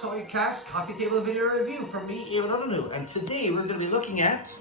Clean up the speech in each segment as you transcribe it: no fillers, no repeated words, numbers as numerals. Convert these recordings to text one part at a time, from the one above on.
Toy Cast Coffee Table Video Review from me, Eamon O'Donoghue, and today we're going to be looking at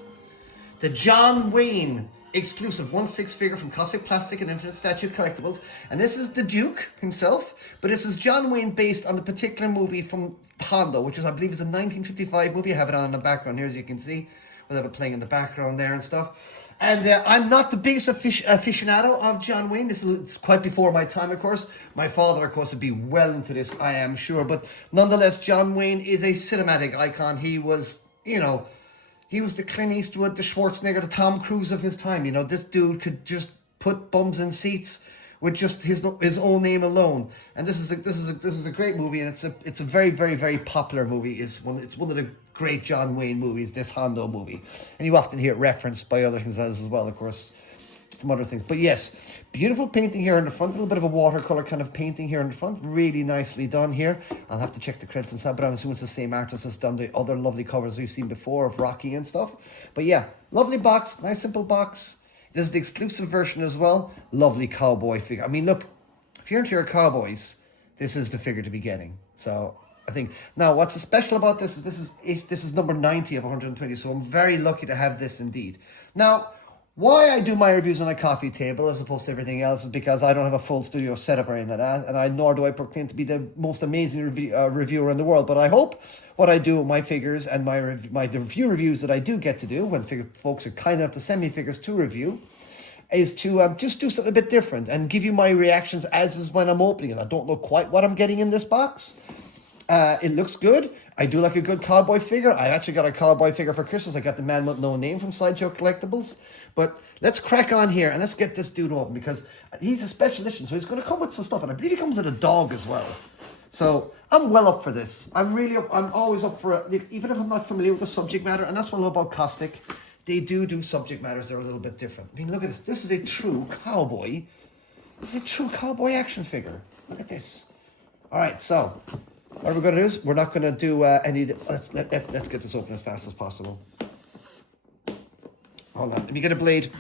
the John Wayne exclusive 1/6 figure from Kaustic, Plastik and Infinite Statue Collectibles, and this is the Duke himself, but this is John Wayne based on the particular movie from Hondo, which is, I believe, is a 1955 movie. I have it on in the background here, as you can see. We'll have it playing in the background there and stuff. And I'm not the biggest aficionado of John Wayne. It's quite before my time, of course. My father, of course, would be well into this, I am sure. But nonetheless, John Wayne is a cinematic icon. He was, he was the Clint Eastwood, the Schwarzenegger, the Tom Cruise of his time. This dude could just put bums in seats with just his own name alone. And this is a great movie, and it's a very, very, very popular movie. It's one of the great John Wayne movies, this Hondo movie. And you often hear it referenced by other things as well, of course, from other things. But yes, beautiful painting here in the front, a little bit of a watercolor kind of painting here in the front, really nicely done here. I'll have to check the credits inside, but I'm assuming it's the same artist that's done the other lovely covers we've seen before of Rocky and stuff. But yeah, lovely box, nice simple box. This is the exclusive version as well. Lovely cowboy figure. I mean, look, if you're into your cowboys, this is the figure to be getting. So I think now what's special about this is this is number 90 of 120, so I'm very lucky to have this indeed. Now, why I do my reviews on a coffee table as opposed to everything else is because I don't have a full studio setup or anything like that, and nor do I proclaim to be the most amazing reviewer in the world. But I hope what I do with my figures and the few reviews that I do get to do when folks are kind enough to send me figures to review is to just do something a bit different and give you my reactions as is when I'm opening it. I don't know quite what I'm getting in this box. It looks good. I do like a good cowboy figure. I actually got a cowboy figure for Christmas. I got the Man With No Name from Sideshow Collectibles. But let's crack on here and let's get this dude open because he's a special edition. So he's going to come with some stuff. And I believe he comes with a dog as well. So I'm well up for this. I'm always up for it, even if I'm not familiar with the subject matter. And that's what I love about Kaustic. They do subject matters that are a little bit different. I mean, look at this. This is a true cowboy. This is a true cowboy action figure. Look at this. All right, so what we're going to do is we're not going to do any. Let's get this open as fast as possible. Hold on, let me get a blade.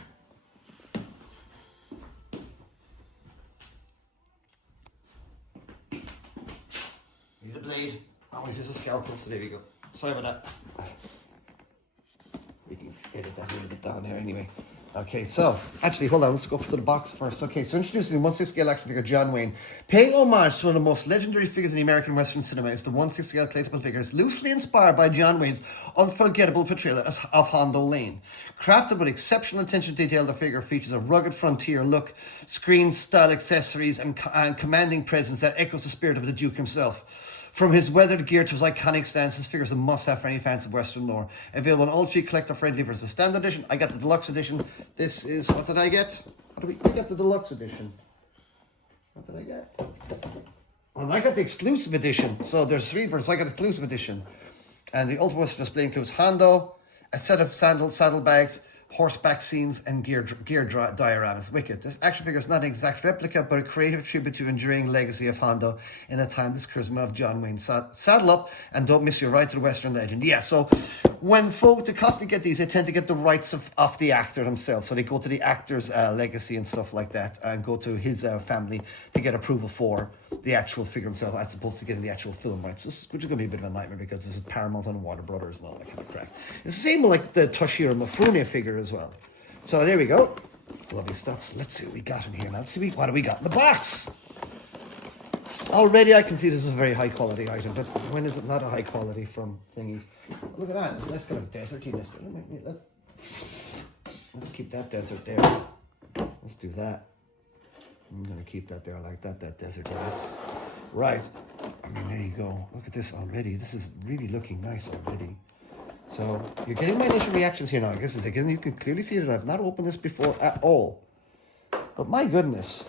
Need a blade. I always use a scalpel, so there we go. Sorry about that. We can edit that a little bit down there anyway. Okay, so, actually, hold on, let's go for the box first. Okay, so introducing the 1/6 scale action figure John Wayne. Paying homage to one of the most legendary figures in the American Western cinema is the 1/6 scale collectible figures, loosely inspired by John Wayne's unforgettable portrayal of Hondo Lane. Crafted with exceptional attention to detail, the figure features a rugged frontier look, screen-style accessories, and commanding presence that echoes the spirit of the Duke himself. From his weathered gear to his iconic stance, his figures a must-have for any fans of Western lore. Available in all three collector-friendly versions. The standard edition, I got the deluxe edition. This is, what did I get? We got the deluxe edition. What did I get? Well, I got the exclusive edition. So there's three versions. I got the exclusive edition. And the ultimate Western display includes Hondo, a set of saddlebags, horseback scenes, and gear dioramas. Wicked. This action figure is not an exact replica, but a creative tribute to the enduring legacy of Hondo in a timeless charisma of John Wayne. Saddle up and don't miss your ride to the Western legend. Yeah, so when folk to Kaustic get these, they tend to get the rights of the actor themselves. So they go to the actor's legacy and stuff like that, and go to his family to get approval for the actual figure himself, as opposed to getting the actual film rights, which is going to be a bit of a nightmare because this is Paramount and Warner Brothers and all that kind of crap. It's the same with like the Toshiro Mifune figure as well. So there we go. Lovely stuff. So let's see what we got in here now. Let's see what do we got in the box. Already I can see this is a very high quality item, but when is it not a high quality from thingies? Oh, look at that. It's a nice kind of desertiness. Let's keep that desert there. Let's do that. I'm going to keep that there like that desertiness. Right. I mean, there you go. Look at this already. This is really looking nice already. So you're getting my initial reactions here now. I guess it's again, you can clearly see that I've not opened this before at all. But my goodness.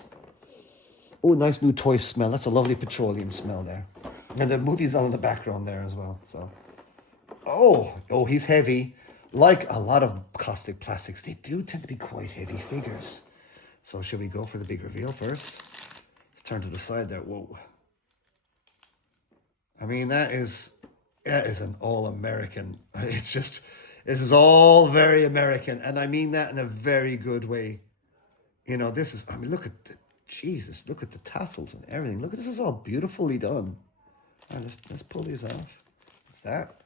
Oh, nice new toy smell. That's a lovely petroleum smell there. And the movie's on in the background there as well. So, oh, he's heavy. Like a lot of Kaustic plastics, they do tend to be quite heavy figures. So should we go for the big reveal first? Let's turn to the side there. Whoa. I mean, that is an all-American. It's This is all very American, and I mean that in a very good way. You know, this is, I mean, look at the, Jesus, look at the tassels and everything. Look at this, is all beautifully done. All right, let's pull these off. What's that?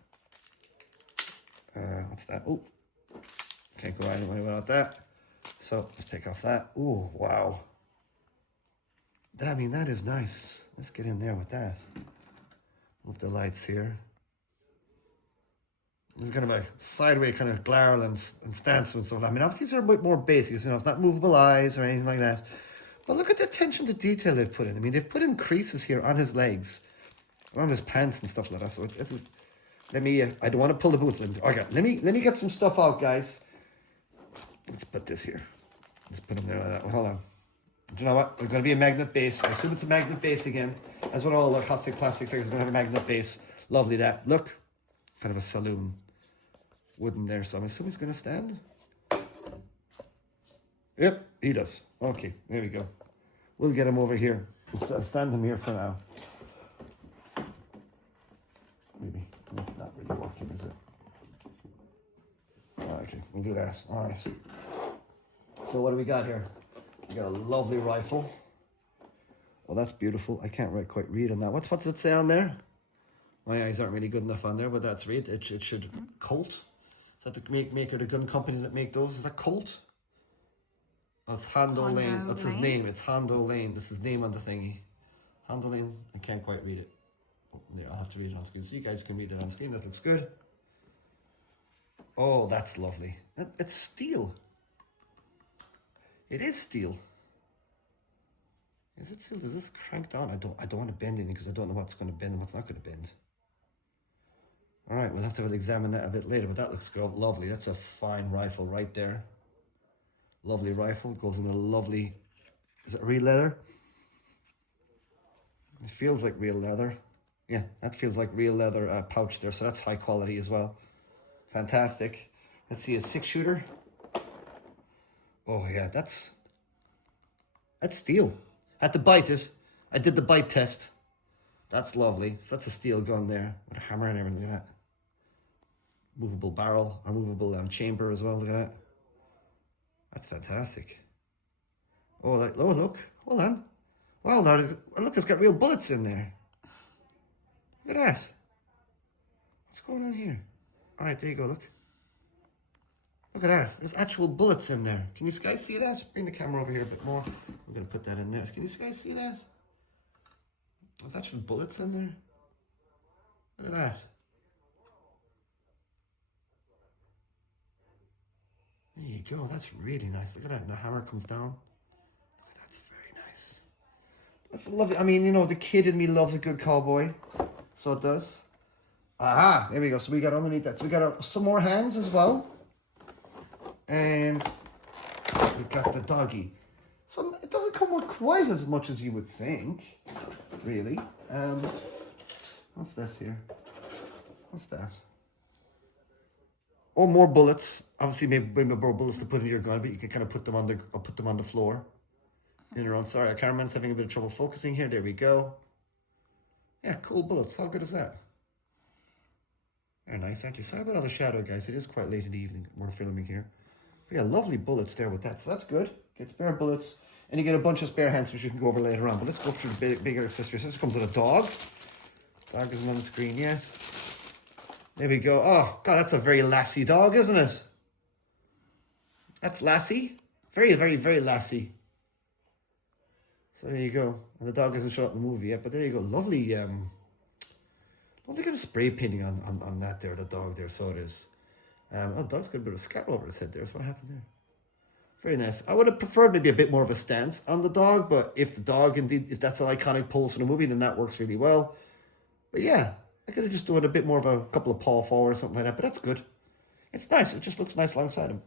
What's that? Oh, can't go anywhere without that. So let's take off that. Oh, wow. I mean, that is nice. Let's get in there with that. Move the lights here. There's kind of a sideways kind of glare and stance and stuff. I mean, obviously these are a bit more basic. You know, it's not movable eyes or anything like that. But look at the attention to detail they've put in. I mean, they've put in creases here on his legs, on his pants and stuff like that. So this is. Let me. I don't want to pull the boot. Okay, let me get some stuff out, guys. Let's put this here. Let's put them there like that. Hold on. Do you know what? There's going to be a magnet base. I assume it's a magnet base again. As with all the Kaustic plastic figures, we're going to have a magnet base. Lovely that. Look. Kind of a saloon. Wooden there. So I'm assuming he's going to stand. Yep, he does. Okay, there we go. We'll get him over here. We'll stand him here for now. Maybe. That's not really working, is it? Okay, we'll do that. All right. So what do we got here? We got a lovely rifle. Oh, that's beautiful. I can't quite read on that. What's it say on there? My eyes aren't really good enough on there, but that's read. It should Colt. Is that the maker, the gun company that make those? Is that Colt? Oh, it's Hondo Lane. That's his name. It's Hondo Lane. That's his name on the thingy. Hondo Lane. I can't quite read it. Oh, yeah, I'll have to read it on screen. So you guys can read it on screen. That looks good. Oh, that's lovely. It's steel. It is steel. Is it steel? Does this crank down? I don't want to bend anything because I don't know what's going to bend and what's not going to bend. All right, we'll have to examine that a bit later, but that looks good. Lovely. That's a fine rifle right there. Lovely rifle. Goes in a lovely... Is it real leather? It feels like real leather. Yeah, that feels like real leather pouch there, so that's high quality as well. Fantastic. Let's see, a 6-shooter. Oh, yeah, that's steel. Had to bite it. I did the bite test. That's lovely. So that's a steel gun there with a hammer and everything. Look at that. Movable barrel, or movable chamber as well. Look at that. That's fantastic. Oh, look. Hold on. Wow, now look, it's got real bullets in there. Look at that. What's going on here? All right, there you go, look. Look at that. There's actual bullets in there. Can you guys see that? Bring the camera over here a bit more. I'm going to put that in there. Can you guys see that? There's actual bullets in there. Look at that. There you go. That's really nice. Look at that. And the hammer comes down. Look at that. That's very nice. That's lovely. I mean, you know, the kid in me loves a good cowboy. So it does. Aha. There we go. So we got underneath that. So we got some more hands as well. And we've got the doggy. So it doesn't come with quite as much as you would think, really. What's this here? What's that? Oh, more bullets. Obviously, maybe more bullets to put in your gun, but you can kind of put them on the floor. In your own. Sorry, our cameraman's having a bit of trouble focusing here. There we go. Yeah, cool bullets. How good is that? They're nice, aren't you? Sorry about all the shadow, guys. It is quite late in the evening. We're filming here. But yeah, lovely bullets there with that. So that's good. Get spare bullets. And you get a bunch of spare hands, which you can go over later on. But let's go through the bigger accessories. Let's come to the dog. Dog isn't on the screen yet. There we go. Oh, God, that's a very lassie dog, isn't it? That's lassie. Very, very, very lassie. So there you go. And the dog hasn't showed up in the movie yet, but there you go. Lovely, lovely kind of spray painting on that there, the dog there. So it is. Oh, the dog's got a bit of a scar over his head there. So what happened there? Very nice. I would have preferred maybe a bit more of a stance on the dog, but if the dog indeed, if that's an iconic pose in the movie, then that works really well. But yeah, I could have just done a bit more of a couple of paw forward or something like that, but that's good. It's nice. It just looks nice alongside him.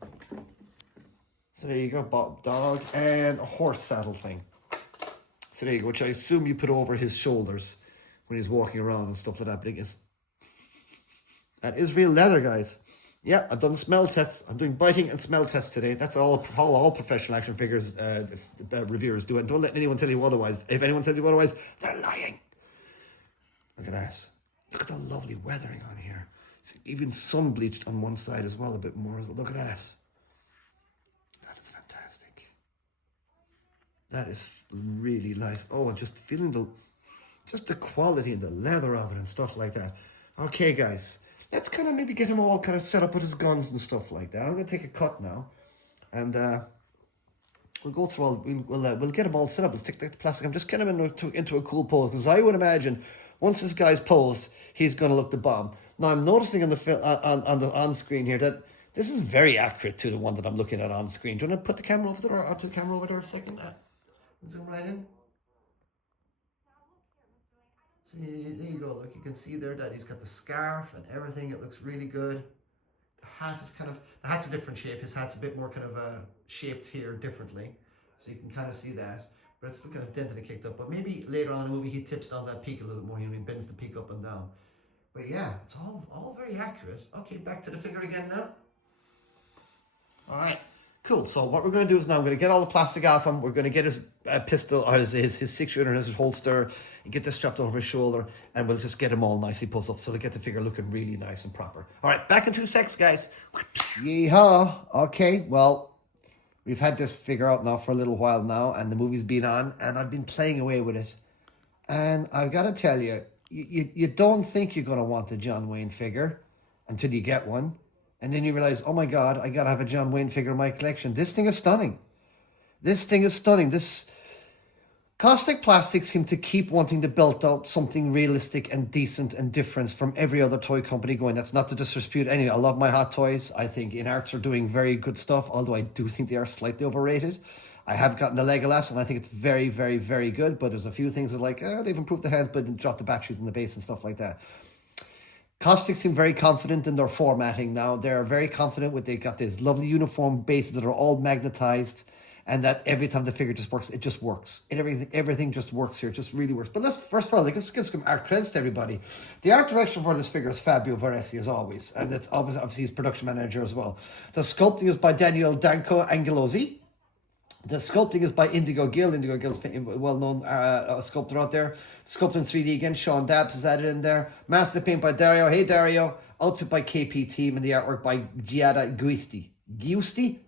So there you go, dog and a horse saddle thing. So there you go, which I assume you put over his shoulders when he's walking around and stuff like that. But I guess that is real leather, guys. Yeah, I've done smell tests. I'm doing biting and smell tests today. That's all professional action figures reviewers do it. Don't let anyone tell you otherwise. If anyone tells you otherwise, they're lying. Look at that. Look at the lovely weathering on here. It's even sun bleached on one side as well, a bit more. Look at that. That is fantastic. That is really nice. Oh, and just feeling just the quality and the leather of it and stuff like that. Okay, guys, let's kind of maybe get him all kind of set up with his guns and stuff like that. I'm going to take a cut now, and we'll go through all. We'll get him all set up. Let's take the plastic. I'm just getting him into a cool pose, because I would imagine once this guy's posed, he's going to look the bomb. Now I'm noticing on the screen here that this is very accurate to the one that I'm looking at on screen. Do you want to put the camera over there, or to the camera over there a second? Zoom right in. See, there you go. Look, you can see there that he's got the scarf and everything. It looks really good. The hat is the hat's a different shape. His hat's a bit more kind of shaped here differently, so you can kind of see that. But it's still kind of dented and kicked up. But maybe later on in the movie he tips down that peak a little bit more. He bends the peak up and down. But yeah, it's all very accurate. Okay, back to the figure again now. All right. Cool. So what we're going to do is now I'm going to get all the plastic off him. We're going to get his pistol, or his 6-shooter and his holster, and get this strapped over his shoulder, and we'll just get him all nicely posed up so they get the figure looking really nice and proper. All right, back in 2 secs, guys. Yeehaw. Okay, well, we've had this figure out now for a little while now, and the movie's been on, and I've been playing away with it. And I've got to tell you, you don't think you're going to want a John Wayne figure until you get one. And then you realize, oh my God, I got to have a John Wayne figure in my collection. This thing is stunning. This thing is stunning. This Kaustic Plastik seem to keep wanting to build out something realistic and decent and different from every other toy company going. That's not to disrespute any. I love my Hot Toys. I think InArts are doing very good stuff, although I do think they are slightly overrated. I have gotten the Legolas, and I think it's very, very, very good. But there's a few things that they've improved the hands, but dropped the batteries in the base and stuff like that. Kaustic seem very confident in their formatting now. They're very confident they got these lovely uniform bases that are all magnetized, and that every time the figure just works, it just works. Everything just works here. It just really works. But let's give some art credits to everybody. The art direction for this figure is Fabio Varesi, as always, and it's obviously his production manager as well. The sculpting is by Daniel Danco Angelosi. The sculpting is by Indigo Gill. Indigo Gill's a well-known sculptor out there. Sculpting 3D again, Sean Dabbs is added in there. Master paint by Dario. Hey, Dario. Outfit by KP Team, and the artwork by Giada Giusti. Giada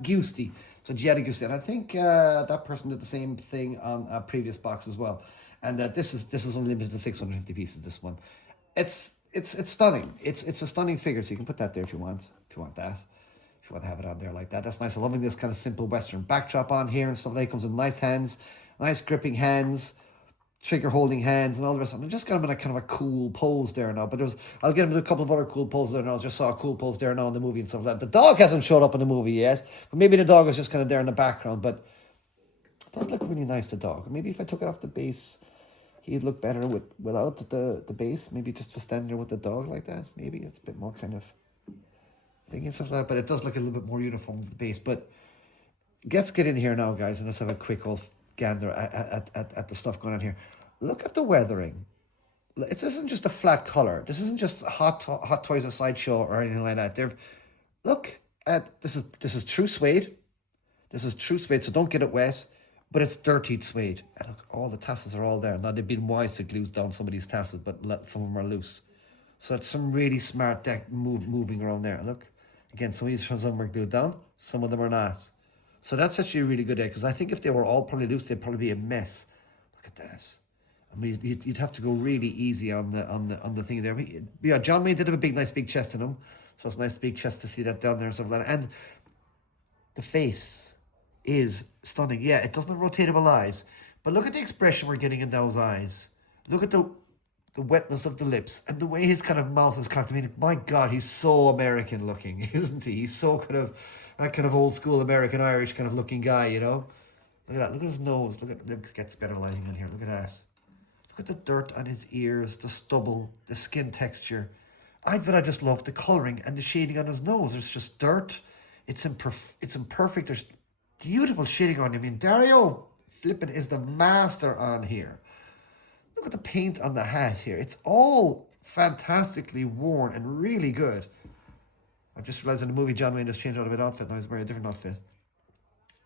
Giusti. So Giada Giusti. And I think that person did the same thing on a previous box as well. And this is only limited to 650 pieces, this one. It's stunning. It's a stunning figure, so you can put that there if you want that. If you want to have it on there like that, that's nice. I'm loving this kind of simple Western backdrop on here and stuff like that. It comes with nice hands, nice gripping hands, trigger holding hands, and all the rest. I'm just got him in a kind of a cool pose there now. But I'll get him in a couple of other cool poses there now. I just saw a cool pose there now in the movie and stuff like that. The dog hasn't showed up in the movie yet, but maybe the dog is just kind of there in the background. But it does look really nice, the dog. Maybe if I took it off the base, he'd look better without the base. Maybe just for standing there with the dog like that. Maybe it's a bit more kind of thinking stuff like that, but it does look a little bit more uniform with the base. But let's get in here now, guys, and let's have a quick old gander at the stuff going on here. Look at the weathering. This isn't just a flat color. This isn't just Hot Toys a sideshow or anything like that. Look at this is true suede. This is true suede, so don't get it wet. But it's dirtied suede. And look, all the tassels are all there. Now they've been wise to glue down some of these tassels, but some of them are loose. So that's some really smart deck moving around there. Look. Again, some of them are glued down, some of them are not. So that's actually a really good egg, because I think if they were all probably loose, they'd probably be a mess. Look at that. I mean, you'd have to go really easy on the thing there. Yeah, John Wayne did have a nice big chest in him, so it's a nice big chest to see that down there and stuff like that. And the face is stunning. Yeah, it doesn't have rotatable eyes, but look at the expression we're getting in those eyes. Look at the wetness of the lips and the way his kind of mouth is cocked. I mean, my God, he's so American looking, isn't he? He's so that kind of old school American Irish kind of looking guy, you know? Look at that. Look at his nose. Look, gets better lighting in here. Look at that. Look at the dirt on his ears, the stubble, the skin texture. I just love the coloring and the shading on his nose. There's just dirt. It's imperfect. There's beautiful shading on him. I mean, Dario flipping is the master on here. Look at the paint on the hat here. It's all fantastically worn and really good. I just realized in the movie John Wayne just changed out of an outfit. Now he's wearing a different outfit.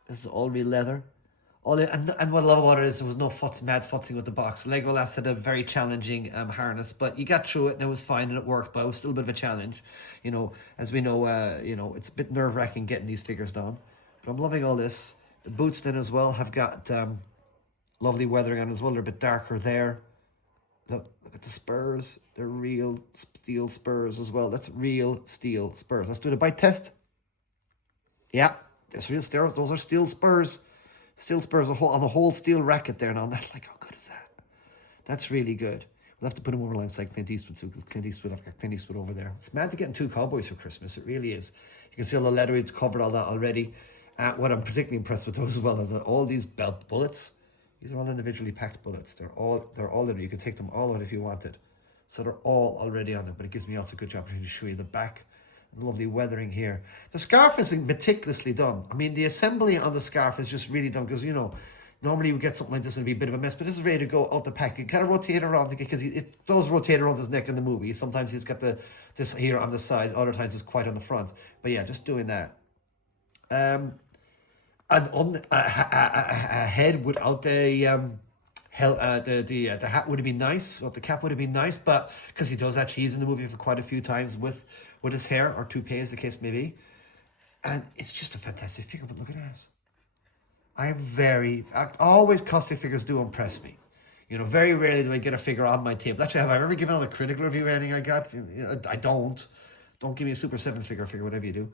This is all real leather. And what a lot of what it is, there was no mad futzing with the box. Legolas had a very challenging harness, but you got through it and it was fine and it worked, but it was still a bit of a challenge. As we know, it's a bit nerve wracking getting these figures done. But I'm loving all this. The boots then as well have got lovely weathering on as well. They're a bit darker there. Look at the spurs. They're real steel spurs as well. That's real steel spurs. Let's do the bite test. Yeah, that's real steel. Those are steel spurs. Steel spurs on the whole steel racket there now. That's like, how good is that? That's really good. We'll have to put him over alongside Clint Eastwood too, because I've got Clint Eastwood over there. It's mad to getting 2 cowboys for Christmas. It really is. You can see all the leather. It's covered all that already. What I'm particularly impressed with those as well is that all these belt bullets. These are all individually packed bullets. They're all in. You can take them all out if you wanted. So they're all already on it. But it gives me also a good job to show you the back. Lovely weathering here. The scarf is meticulously done. I mean, the assembly on the scarf is just really done because, normally you would get something like this and it'd be a bit of a mess, but this is ready to go out the pack. You kind of rotate around because it does rotate around his neck in the movie. Sometimes he's got this here on the side, other times it's quite on the front. But yeah, just doing that. And on a head without the hat would have been nice. Well, the cap would have been nice, but because he does actually, he's in the movie for quite a few times with his hair or toupee, as the case may be. And it's just a fantastic figure, but look at that. Always Kaustic figures do impress me. Very rarely do I get a figure on my table. Actually, have I ever given out a critical review of anything I got? I don't. Don't give me a Super 7 figure, whatever you do.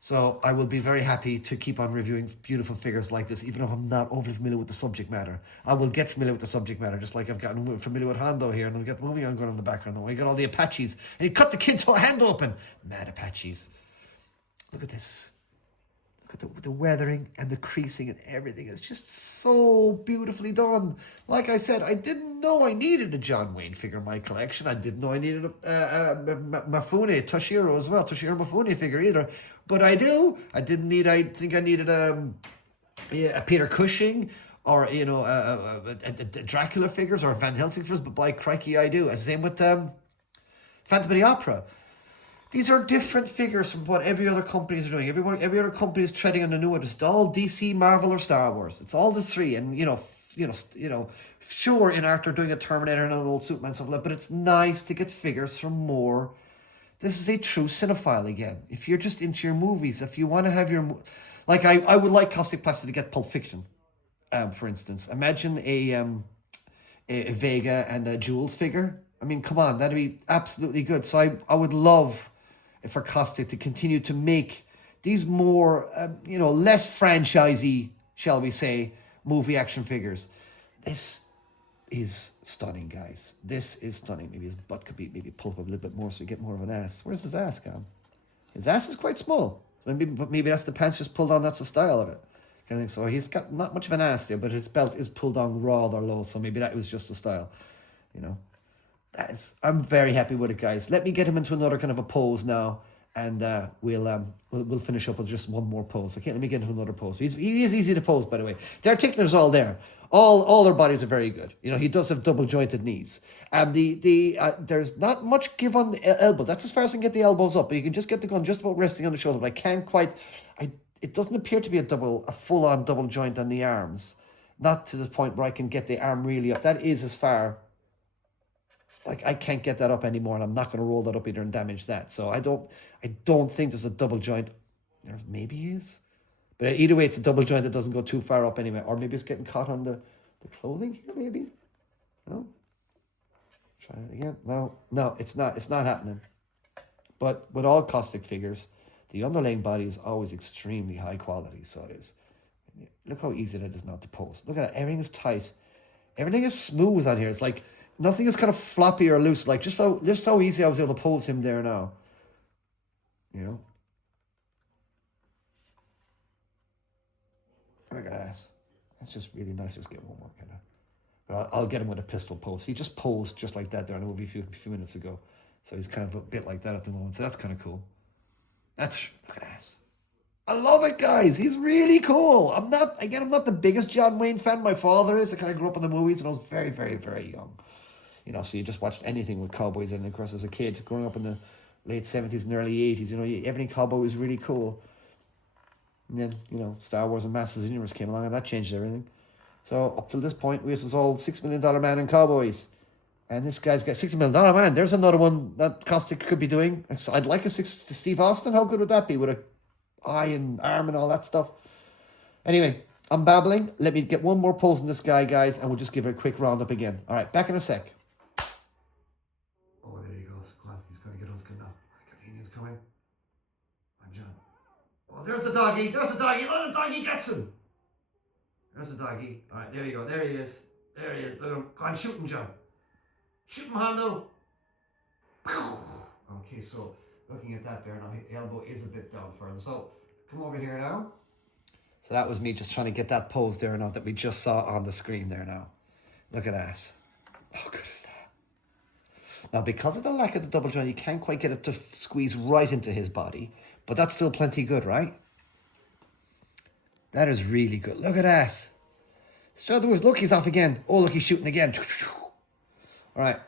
So I will be very happy to keep on reviewing beautiful figures like this, even if I'm not overly familiar with the subject matter. I will get familiar with the subject matter, just like I've gotten familiar with Hondo here, and we've got the movie on going in the background. And we got all the Apaches, and he cut the kid's hand open. Mad Apaches. Look at this. Look at the weathering and the creasing and everything. It's just so beautifully done. Like I said, I didn't know I needed a John Wayne figure in my collection. I didn't know I needed a Mifune, Toshiro as well. Toshiro Mifune figure either. But I do. I think I needed a Peter Cushing or, a Dracula figures or Van Helsing figures. But by crikey, I do. Same with Phantom of the Opera. These are different figures from what every other company is doing. Every other company is treading on the new one. It's all DC, Marvel, or Star Wars. It's all the three. And sure, in art they're doing a Terminator and an old Superman stuff like that, but it's nice to get figures from more. This is a true cinephile again. If you're just into your movies, if you want to have your, like I would like Kaustic Plastik to get Pulp Fiction, for instance. Imagine a Vega and a Jules figure. I mean, come on, that'd be absolutely good. So I would love for Kaustic to continue to make these more, less franchisey, shall we say, movie action figures. This is stunning, guys. This is stunning. Maybe his butt could be pulled up a little bit more so we get more of an ass. Where's his ass gone? His ass is quite small. Maybe that's the pants just pulled on. That's the style of it. Kind of think so. He's got not much of an ass there, but his belt is pulled on rather low. So maybe that was just the style, I'm very happy with it, guys. Let me get him into another kind of a pose now, and we'll finish up with just one more pose. Okay, let me get into another pose. He is easy to pose, by the way. The articulators all there. All their bodies are very good. He does have double jointed knees. And there's not much give on the elbows. That's as far as I can get the elbows up. But you can just get the gun just about resting on the shoulder. But I can't quite. It doesn't appear to be a full on double joint on the arms. Not to the point where I can get the arm really up. That is as far. Like, I can't get that up anymore, and I'm not going to roll that up either and damage that. So I don't think there's a double joint. There maybe is. But either way, it's a double joint that doesn't go too far up anyway. Or maybe it's getting caught on the clothing here, maybe? No? Try it again. No, it's not. It's not happening. But with all Kaustic figures, the underlying body is always extremely high quality. So it is. Look how easy that is not to pose. Look at that. Everything is tight. Everything is smooth on here. It's like nothing is kind of floppy or loose. Like just how easy I was able to pose him there now. Look at that. That's just really nice. Just get one more kind of. But I'll get him with a pistol pose. He just posed just like that there in a movie a few minutes ago. So he's kind of a bit like that at the moment. So that's kind of cool. Look at that. I love it, guys. He's really cool. I'm not the biggest John Wayne fan. My father is. I kind of grew up in the movies and I was very, very, very young. So you just watched anything with cowboys. And of course, as a kid, growing up in the late 70s and early 80s, everything cowboy was really cool. And then, Star Wars and Masters of the Universe came along and that changed everything. So up till this point, we was all $6 million man and cowboys. And this guy's got $60 million man. There's another one that Kaustic could be doing. So I'd like a six to Steve Austin. How good would that be with a eye and arm and all that stuff? Anyway, I'm babbling. Let me get one more pose in this guy, guys, and we'll just give it a quick roundup again. All right, back in a sec. Oh, there he goes. Come on, he's going to get us good now. Got the Indians coming. I'm John. Oh, there's the doggy. There's the doggy. Oh, the doggy gets him. There's the doggy. All right, there you go. There he is. There he is. Look at him. Go on, shoot him, John. Shoot him, Hondo. Okay, so looking at that there now, his elbow is a bit down further. So come over here now. So that was me just trying to get that pose there now that we just saw on the screen there now. Look at that. How good is that? Now, because of the lack of the double joint, you can't quite get it to squeeze right into his body, but that's still plenty good, right? That is really good. Look at that. So there was, look, he's off again. Oh, look, he's shooting again. All right.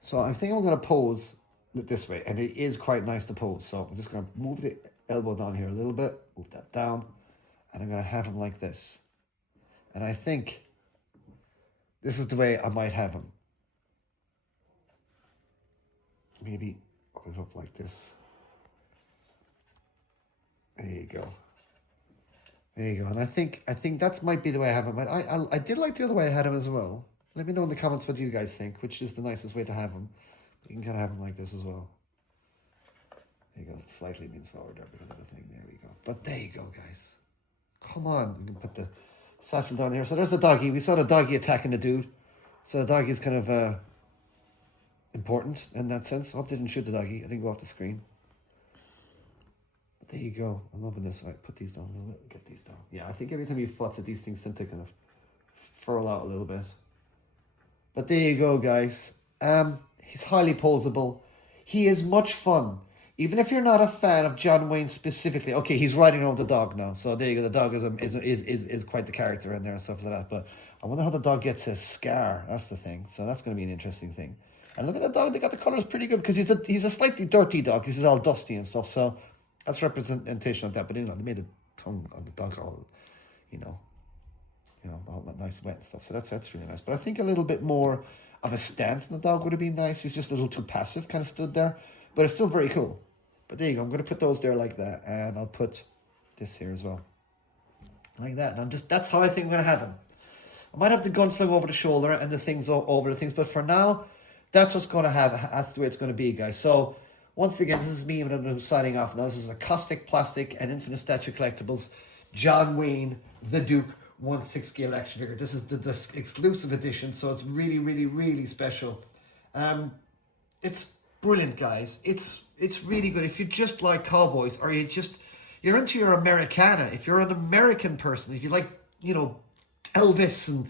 So I think I'm going to pose it this way, and it is quite nice to pose. So I'm just going to move the elbow down here a little bit, move that down, and I'm going to have him like this. And I think this is the way I might have him. Maybe put it up like this. There you go. There you go. And I think that might be the way I have him. I did like the other way I had him as well. Let me know in the comments what you guys think, which is the nicest way to have him. You can kind of have him like this as well. There you go. It slightly leans forward there because of the thing. There we go. But there you go, guys. Come on. You can put the satchel down here. So there's the doggy. We saw the doggy attacking the dude. So the doggy is kind of important in that sense. I hope they didn't shoot the doggy. I didn't go off the screen. But there you go. I'm loving this. All right, put these down a little bit. Get these down. Yeah, I think every time you futz it, these things tend to kind of furl out a little bit. But there you go, guys. He's highly poseable. He is much fun. Even if you're not a fan of John Wayne specifically. Okay, he's riding around the dog now. So there you go. The dog is quite the character in there and stuff like that. But I wonder how the dog gets his scar. That's the thing. So that's going to be an interesting thing. And look at the dog. They got the colours pretty good because he's a slightly dirty dog. He's all dusty and stuff. So that's representation of that. But you know, they made the tongue on the dog all, all that nice wet and stuff. So that's really nice. But I think a little bit more of a stance in the dog would have been nice. He's just a little too passive, kind of stood there. But it's still very cool. But there you go. I'm going to put those there like that. And I'll put this here as well. Like that. And that's how I think I'm going to have him. I might have the gunsling over the shoulder and the things over the things. But for now, that's what's going to have. That's the way it's going to be, guys. So once again, this is me when I'm signing off now. This is a Kaustic, Plastik, and Infinite Statue Collectibles. John Wayne, the Duke. 1/6 scale action figure. This is the exclusive edition, so it's really, really, really special. It's brilliant, guys. It's really good. If you just like cowboys, or you're into your Americana, if you're an American person, if you like, Elvis and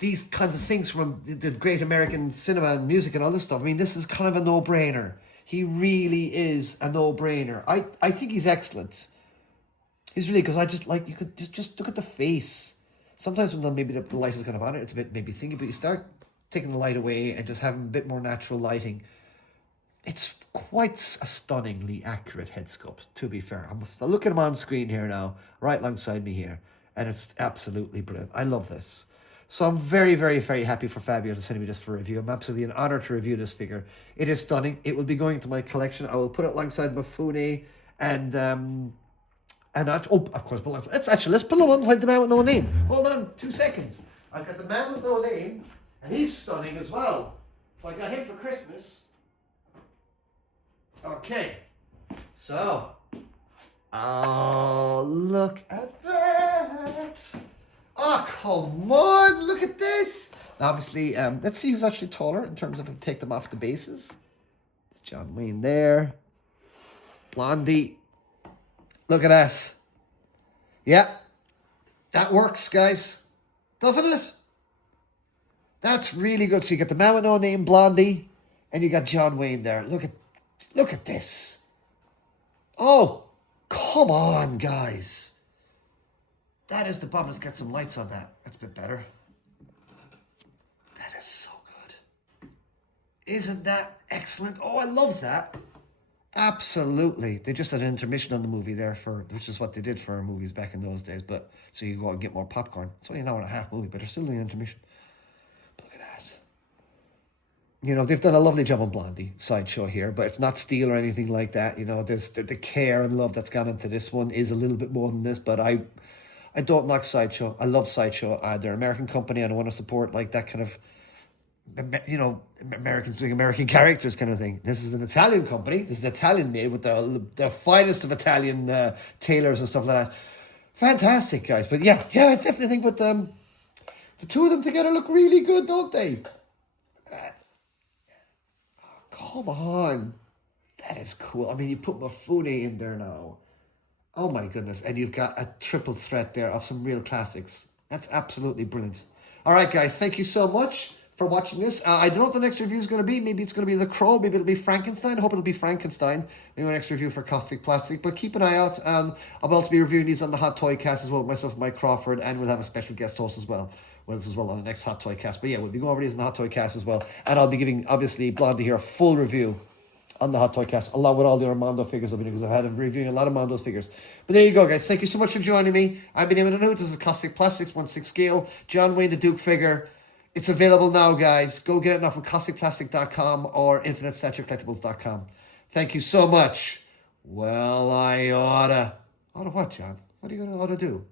these kinds of things from the great American cinema and music and all this stuff, I mean, this is kind of a no-brainer. He really is a no-brainer. I think he's excellent. He's really, because I just like, you could just look at the face. Sometimes when maybe the light is kind of on it, it's a bit maybe thingy, but you start taking the light away and just having a bit more natural lighting. It's quite a stunningly accurate head sculpt, to be fair. I'm still looking at him on screen here now, right alongside me here, and it's absolutely brilliant. I love this. So I'm very, very, very happy for Fabio to send me this for review. I'm absolutely an honor to review this figure. It is stunning. It will be going to my collection. I will put it alongside Mifune and that, of course, but let's put it alongside the man with no name. Hold on, 2 seconds. I've got the man with no name, and he's stunning as well. So I got him for Christmas. Okay, so, oh, look at that. Oh, come on, look at this. Obviously, let's see who's actually taller in terms of take them off the bases. It's John Wayne there. Blondie. Look at that. Yeah, that works, guys. Doesn't it? That's really good. So you got the man with no name, Blondie, and you got John Wayne there. Look at this. Oh, come on, guys. That is the bomb. Let's get some lights on that. That's a bit better. That is so good. Isn't that excellent? Oh, I love that. Absolutely. They just had an intermission on the movie there which is what they did for movies back in those days. But so you go out and get more popcorn. It's only an hour and a half movie, but they're still doing an intermission. But look at that. You know, they've done a lovely job on Blondie sideshow here, but it's not steel or anything like that. You know, there's the care and love that's gone into this one is a little bit more than this, but I don't knock sideshow. I love sideshow. They're an American company, and I want to support like that kind of, you know, Americans doing American characters kind of thing. This is an Italian company. This is Italian made with the finest of Italian tailors and stuff like that. Fantastic, guys. But yeah, I definitely think with the two of them together look really good, don't they? Come on. That is cool. I mean, you put Mifune in there now. Oh my goodness. And you've got a triple threat there of some real classics. That's absolutely brilliant. All right, guys. Thank you so much for watching this. I don't know what the next review is going to be. Maybe it's going to be The Crow. Maybe it'll be Frankenstein. I hope it'll be Frankenstein. Maybe my next review for Kaustic Plastik. But keep an eye out. I'll also be reviewing these on the Hot Toy Cast as well with myself and Mike Crawford. And we'll have a special guest host as well. On the next Hot Toy Cast. But yeah, we'll be going over these in the Hot Toy Cast as well. And I'll be giving, obviously, Blondie here a full review on the Hot Toy Cast, along with all the other Mondo figures I've been doing, because I've had reviewing a lot of Mondo's figures. But there you go, guys. Thank you so much for joining me. I've been able to know this is Kaustic Plastiks 1/6 scale. John Wayne the Duke figure. It's available now, guys. Go get it now from CausticPlastik.com or InfiniteStatueCollectibles.com. Thank you so much. Well, I oughta what, John? What are you going to oughta do?